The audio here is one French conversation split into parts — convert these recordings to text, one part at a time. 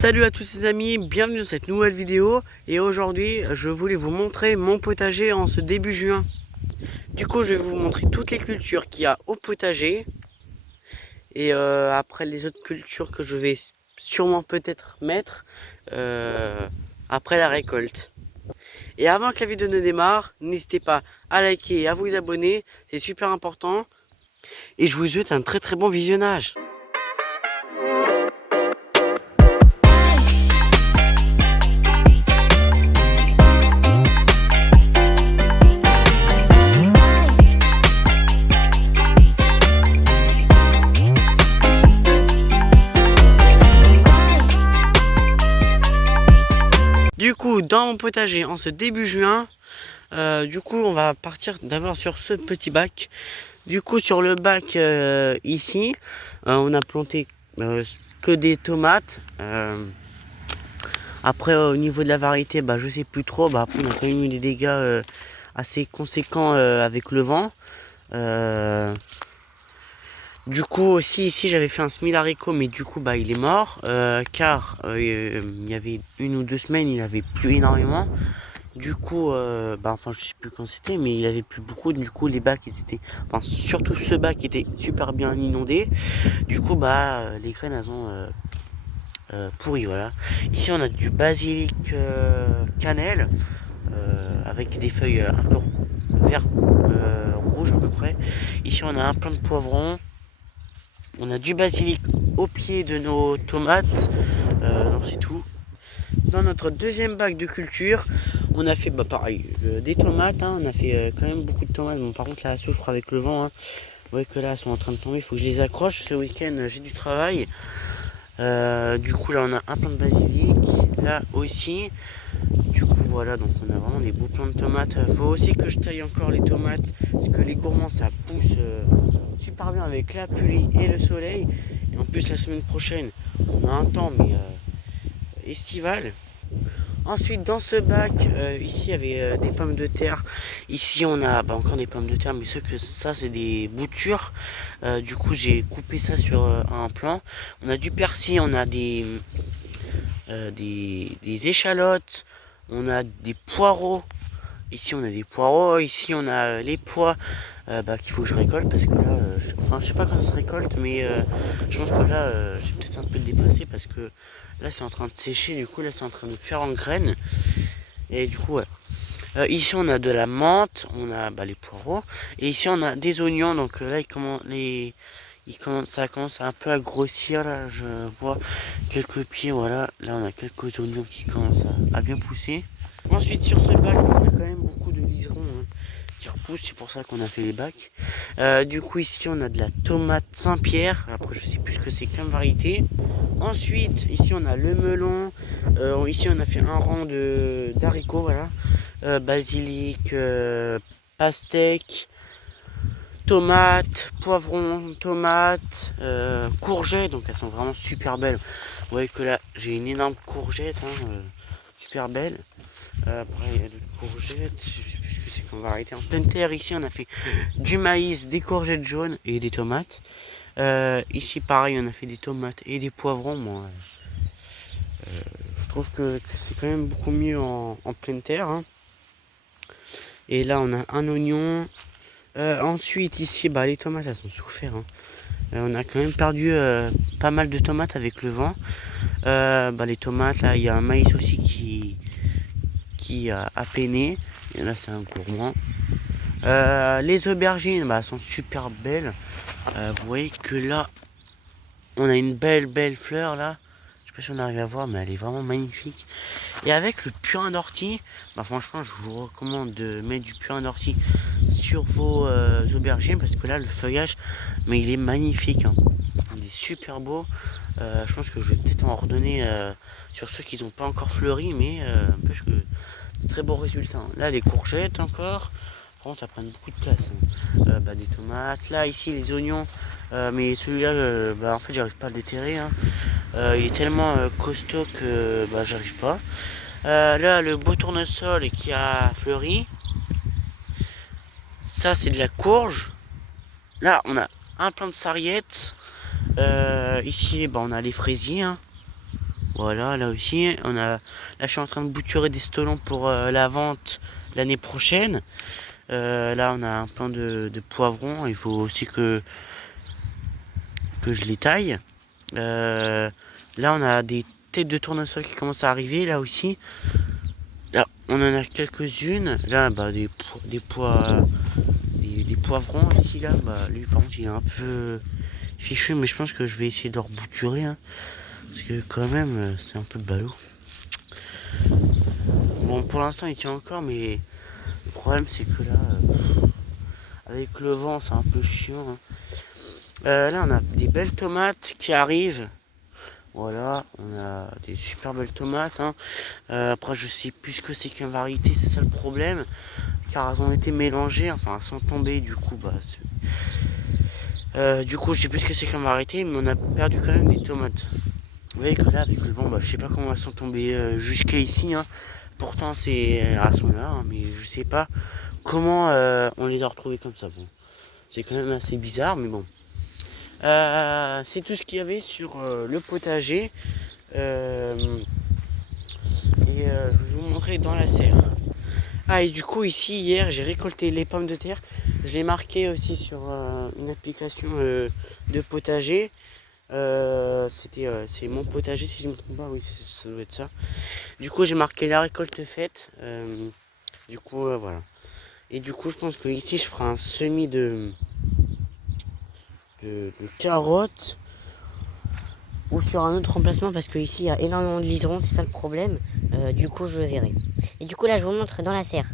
Salut à tous les amis, bienvenue dans cette nouvelle vidéo et aujourd'hui je voulais vous montrer mon potager en ce début juin. Du coup je vais vous montrer toutes les cultures qu'il y a au potager et après les autres cultures que je vais sûrement peut-être mettre après la récolte. Et avant que la vidéo ne démarre, n'hésitez pas à liker et à vous abonner, c'est super important et je vous souhaite un très bon visionnage. Du coup, dans mon potager, en ce début juin, on va partir d'abord sur ce petit bac. Du coup, sur le bac ici, on a planté que des tomates. Après, au niveau de la variété, je sais plus trop. Après, on a quand même eu des dégâts assez conséquents avec le vent. Du coup aussi ici j'avais fait un semis haricot mais du coup il est mort car il y avait 1 ou 2 semaines il avait plu énormément. Du coup enfin je sais plus quand c'était mais il avait plu beaucoup, du coup les bacs ils étaient, enfin surtout ce bac était super bien inondé. Du coup les graines elles ont pourri, voilà. Ici on a du basilic cannelle avec des feuilles un peu vert rouge à peu près. Ici on a un plant de poivron. On a du basilic au pied de nos tomates, non c'est tout. Dans notre deuxième bac de culture, on a fait pareil, des tomates, on a fait quand même beaucoup de tomates. Bon, par contre là, je crois avec le vent, vous voyez que là, elles sont en train de tomber, il faut que je les accroche. Ce week-end, j'ai du travail. Du coup là, on a un plant de basilic, là aussi. Du coup voilà, donc on a vraiment des beaux plants de tomates. Faut aussi que je taille encore les tomates, parce que les gourmands ça pousse super bien avec la pluie et le soleil. Et en plus la semaine prochaine, on a un temps mais estival. Ensuite dans ce bac, ici il y avait des pommes de terre. Ici on a encore des pommes de terre, mais ce que ça c'est des boutures. Du coup j'ai coupé ça sur un plan. On a du persil, on a des échalotes, on a des poireaux. Ici on a des poireaux, ici on a les pois qu'il faut que je récolte parce que là, je sais pas quand ça se récolte, mais je pense que là j'ai peut-être un peu dépassé parce que là c'est en train de sécher, du coup là c'est en train de faire en graines. Et du coup voilà. Ici on a de la menthe, on a les poireaux, et ici on a des oignons, donc là ça commence un peu à grossir, là je vois quelques pieds, voilà, là on a quelques oignons qui commencent à bien pousser. Ensuite sur ce bac on a quand même beaucoup de liserons qui repoussent, c'est pour ça qu'on a fait les bacs. Du coup ici on a de la tomate Saint-Pierre, après je sais plus ce que c'est comme variété. Ensuite ici on a le melon, ici on a fait un rang d'haricots, voilà. Basilic, pastèque, tomates, poivrons, tomates, courgettes, donc elles sont vraiment super belles. Vous voyez que là j'ai une énorme courgette, super belle. Après il y a d'autres courgettes, je sais plus ce que c'est qu'on va arrêter. En pleine terre ici on a fait du maïs, des courgettes jaunes et des tomates. Ici pareil on a fait des tomates et des poivrons. Moi je trouve que c'est quand même beaucoup mieux en pleine terre. Et là on a un oignon. Ensuite ici les tomates elles sont souffert. On a quand même perdu pas mal de tomates avec le vent. Les tomates là il y a un maïs aussi qui a peiné. Et là c'est un gourmand. Les aubergines elles sont super belles. Vous voyez que là on a une belle fleur là. Je sais pas si on arrive à voir mais elle est vraiment magnifique. Et avec le purin d'ortie, franchement je vous recommande de mettre du purin d'ortie sur vos aubergines parce que là le feuillage il est magnifique, il est super beau. Je pense que je vais peut-être en redonner sur ceux qui n'ont pas encore fleuri, mais parce que de très beaux résultats. Là les courgettes encore, par contre elles prennent beaucoup de place. Des tomates, là ici les oignons, mais celui-là en fait j'arrive pas à le déterrer. Il est tellement costaud que j'arrive pas. Là le beau tournesol qui a fleuri, ça c'est de la courge. Là on a un plant de sarriette. Ici on a les fraisiers. Vous Voilà, là aussi, là je suis en train de bouturer des stolons pour la vente l'année prochaine. Là on a un plan de poivrons, il faut aussi que je les taille. Là on a des têtes de tournesol qui commencent à arriver, là aussi. Là on en a quelques-unes. Là des poivrons aussi là. Lui par contre il est un peu fichu, mais je pense que je vais essayer de le rebouturer. Hein, parce que quand même c'est un peu ballot. Bon pour l'instant il tient encore, mais le problème c'est que là avec le vent c'est un peu chiant. Hein. Là on a des belles tomates qui arrivent. Voilà, on a des super belles tomates. Hein. Après je sais plus ce que c'est qu'une variété, c'est ça le problème. Car elles ont été mélangées, enfin elles sont tombées du coup je sais plus ce que c'est qu'une variété, mais on a perdu quand même des tomates. Vous voyez que là avec le vent, je sais pas comment elles sont tombées jusqu'à ici. Hein. Pourtant elles sont là, hein, mais je sais pas comment on les a retrouvées comme ça. Bon, c'est quand même assez bizarre, mais bon. C'est tout ce qu'il y avait sur le potager. Je vais vous montrer dans la serre. Ah, et du coup ici hier j'ai récolté les pommes de terre. Je l'ai marqué aussi sur une application de potager. C'est mon potager si je ne me trompe pas. Oui, ça doit être ça. Du coup j'ai marqué la récolte faite. Voilà. Et du coup je pense que ici je ferai un semis de carottes ou sur un autre emplacement parce que ici il y a énormément de liserons, c'est ça le problème. Du coup je verrai. Et du coup là je vous montre dans la serre.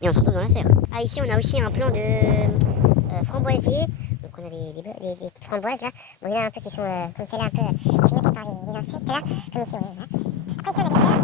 Et on se retrouve dans la serre. Ah, ici on a aussi un plan de framboisiers. Donc on a des petites framboises là. Bon, il y en a un peu qui sont comme celle-là, un peu signotées par les insectes là. Comme ici, on a. Après ici on a des fleurs.